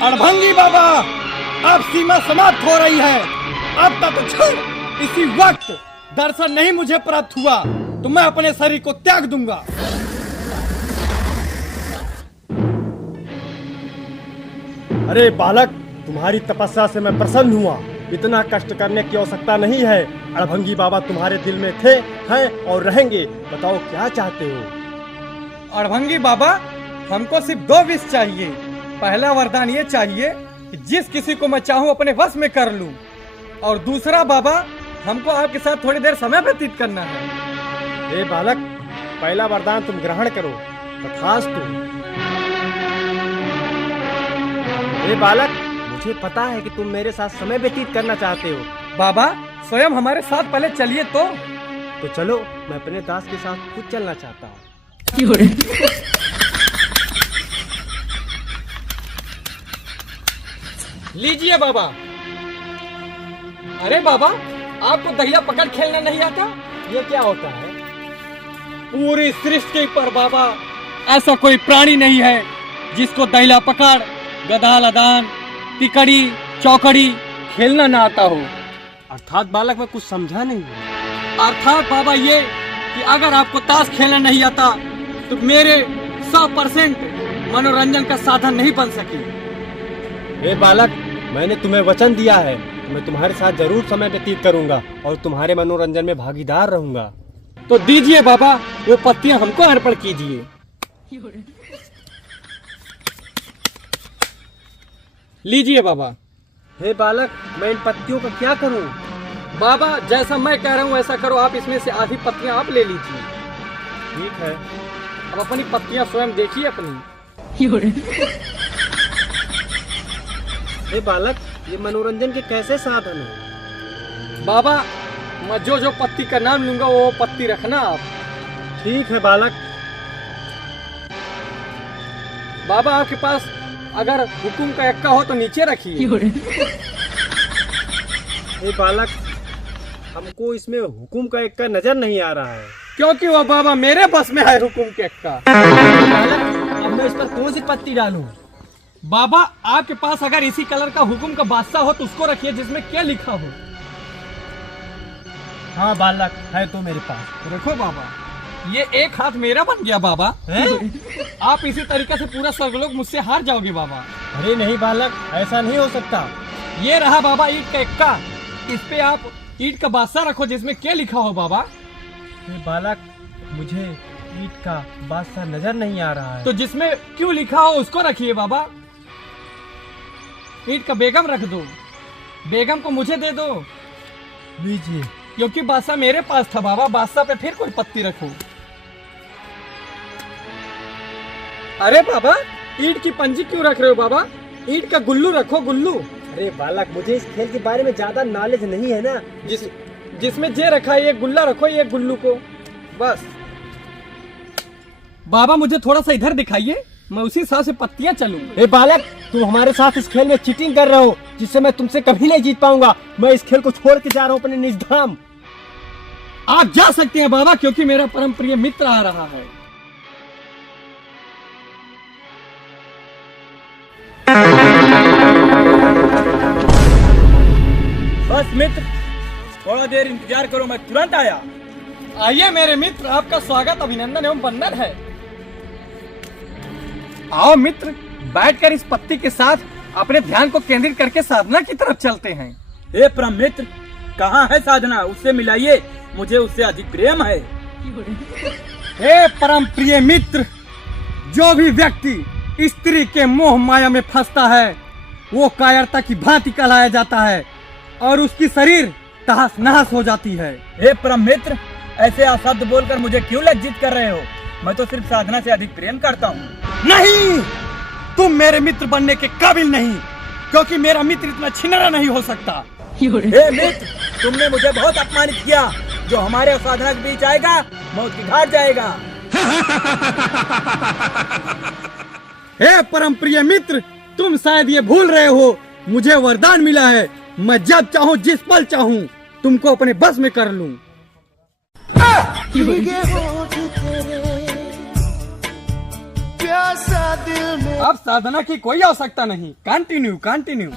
अड़भंगी बाबा, अब सीमा समाप्त हो रही है। अब तक इसी वक्त दर्शन नहीं मुझे प्राप्त हुआ तो मैं अपने शरीर को त्याग दूंगा। अरे बालक, तुम्हारी तपस्या से मैं प्रसन्न हुआ। इतना कष्ट करने की आवश्यकता नहीं है। अड़भंगी बाबा तुम्हारे दिल में थे, हैं और रहेंगे। बताओ क्या चाहते हो? अड़भंगी बाबा, हमको सिर्फ 2 विष चाहिए। पहला वरदान ये चाहिए कि जिस किसी को मैं चाहूँ अपने वश में कर लूँ, और दूसरा बाबा, हमको आपके साथ थोड़ी देर समय व्यतीत करना है। ए बालक, पहला वरदान तुम ग्रहण करो, तथास्तु। ए बालक, मुझे पता है कि तुम मेरे साथ समय व्यतीत करना चाहते हो। बाबा, स्वयं हमारे साथ पहले चलिए तो चलो, मैं अपने दास के साथ खुद चलना चाहता हूँ। लीजिए बाबा। अरे बाबा, आपको दहिया पकड़ खेलना नहीं आता? ये क्या होता है? पूरी सृष्टि पर बाबा ऐसा कोई प्राणी नहीं है जिसको दहिया पकड़, गदा लदान, तिकड़ी, चौकड़ी खेलना ना आता हो। अर्थात बालक, मैं कुछ समझा नहीं। अर्थात बाबा ये कि अगर आपको ताश खेलना नहीं आता तो मेरे 100% मनोरंजन का साधन नहीं बन सके। ए बालक, मैंने तुम्हें वचन दिया है, मैं तुम्हारे साथ जरूर समय व्यतीत करूंगा और तुम्हारे मनोरंजन में भागीदार रहूंगा। तो दीजिए बाबा, वो पत्तियां हमको अर्पण कीजिए। लीजिए बाबा। हे बालक, मैं इन पत्तियों का क्या करूं? बाबा, जैसा मैं कह रहा हूँ वैसा करो। आप इसमें से आधी पत्तियां आप ले लीजिए। ठीक है। अब अपनी पत्तियां स्वयं देखिए अपनी। हे बालक, ये मनोरंजन के कैसे साधन है? बाबा, मैं जो पत्ती का नाम लूंगा वो पत्ती रखना आप। ठीक है बालक। बाबा, आपके पास अगर हुकुम का एक्का हो तो नीचे रखिए। हे बालक, हमको इसमें हुकुम का एक्का नजर नहीं आ रहा है। क्योंकि वो बाबा मेरे बस में है हुकुम के एक्का। बालक, अब मैं इस पर कौन सी पत्ती डालूं? बाबा, आपके पास अगर इसी कलर का हुकुम का बादशाह हो तो उसको रखिए जिसमें क्या लिखा हो। हाँ बालक, है तो मेरे पास। रखो बाबा। ये एक हाथ मेरा बन गया बाबा। आप इसी तरीके से पूरा स्वर्गलोक मुझसे हार जाओगे बाबा। अरे नहीं बालक, ऐसा नहीं हो सकता। ये रहा बाबा ईंट का एक्का। इस पे आप ईंट का बादशाह रखो जिसमें क्या लिखा हो बाबा। बालक, मुझे ईंट का बादशाह नजर नहीं आ रहा है। तो जिसमें क्यों लिखा हो उसको रखिए बाबा। ईंट का बेगम रख दो। बेगम को मुझे दे दो। लीजिए। क्योंकि बादशाह मेरे पास था बाबा। बादशाह पे फिर कोई पत्ती रखो। अरे बाबा, ईंट की पंजी क्यों रख रहे हो बाबा? ईंट का गुल्लू रखो, गुल्लू। अरे बालक, मुझे इस खेल के बारे में ज्यादा नॉलेज नहीं है ना। जिसमें जे रखा है ये गुल्ला रखो, ये गुल्लू को बस। बाबा, मुझे थोड़ा सा इधर दिखाइए, मैं उसी हिसाब से पत्तियां चलूं। ए बालक, तुम हमारे साथ इस खेल में चीटिंग कर रहे हो, जिससे मैं तुमसे कभी नहीं जीत पाऊंगा। मैं इस खेल को छोड़ के जा रहा हूँ अपने निज धाम। आप जा सकते हैं बाबा, क्योंकि मेरा परम प्रिय मित्र आ रहा है। बस मित्र, थोड़ा देर इंतजार करो, मैं तुरंत आया। आइए मेरे मित्र, आपका स्वागत, अभिनंदन एवं वंदन है। आओ मित्र, बैठकर इस पत्ती के साथ अपने ध्यान को केंद्रित करके साधना की तरफ चलते हैं। हे परम मित्र, कहाँ है साधना? उससे मिलाइए, मुझे उससे अधिक प्रेम है। हे परम प्रिय मित्र, जो भी व्यक्ति स्त्री के मोह माया में फंसता है वो कायरता की भांति कहलाया जाता है और उसकी शरीर तहस नहस हो जाती है। हे परम मित्र, ऐसे अशब्द बोलकर मुझे क्यों लज्जित कर रहे हो? मैं तो सिर्फ साधना से अधिक प्रेम करता हूँ। नहीं, तुम मेरे मित्र बनने के काबिल नहीं, क्योंकि मेरा मित्र इतना छिनरा नहीं हो सकता। हे मित्र, तुमने मुझे बहुत अपमानित किया। जो हमारे साधना के बीच आएगा मौत की घाट जाएगा। हे परम प्रिय मित्र, तुम शायद ये भूल रहे हो, मुझे वरदान मिला है, मैं जब चाहूँ जिस पल चाहूँ तुमको अपने बस में कर लूं। प्यार अब साधना की कोई आवश्यकता नहीं। Continue continue.